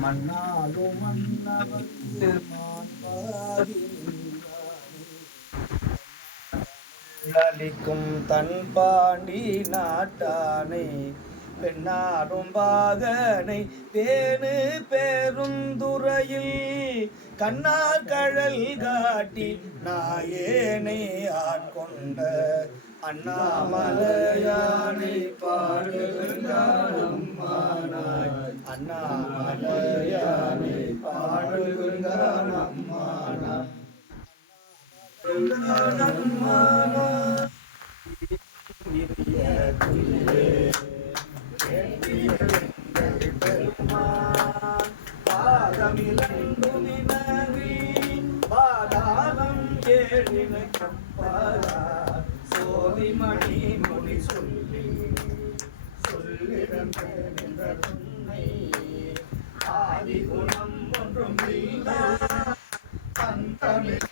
மன்னாலும் மன்னவர்க்கு மாண்பாகி அளிக்கும் தன் பாண்டி நாட்டானை பெண்ணாரும் பாகனை பேணு பேருந்துறையில் கண்ணார் கழல் காட்டி நாயேனை ஆட்கொண்ட அண்ணாமலையானை பாடுகின்றானம்மானாய் அண்ணாமலையானை பாடுகின்றானம்மானாய் சோதிமணி மொழி சொல்லி சொல்லிடம் ஆதி குணம் ஒன்றும் தமிழ்